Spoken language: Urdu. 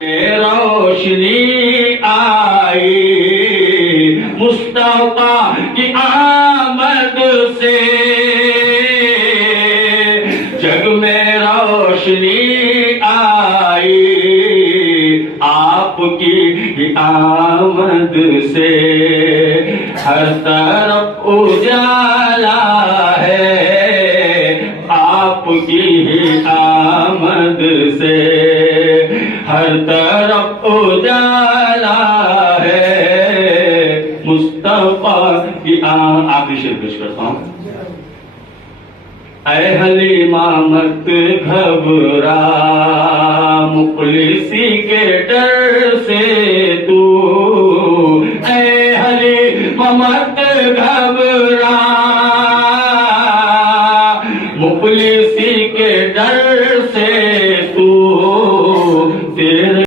روشنی آئی مصطفیٰ کی آمد سے، جگ میں روشنی آئی آپ کی آمد سے، ہر طرف اجالا ہے آپ کی آمد سے، ہر طرف اجالا ہے مصطفیٰ کی آخری شعر پیش کرتا ہوں۔ اے حلیمہ مت گھبرا، مخلصی کے ڈر سے تو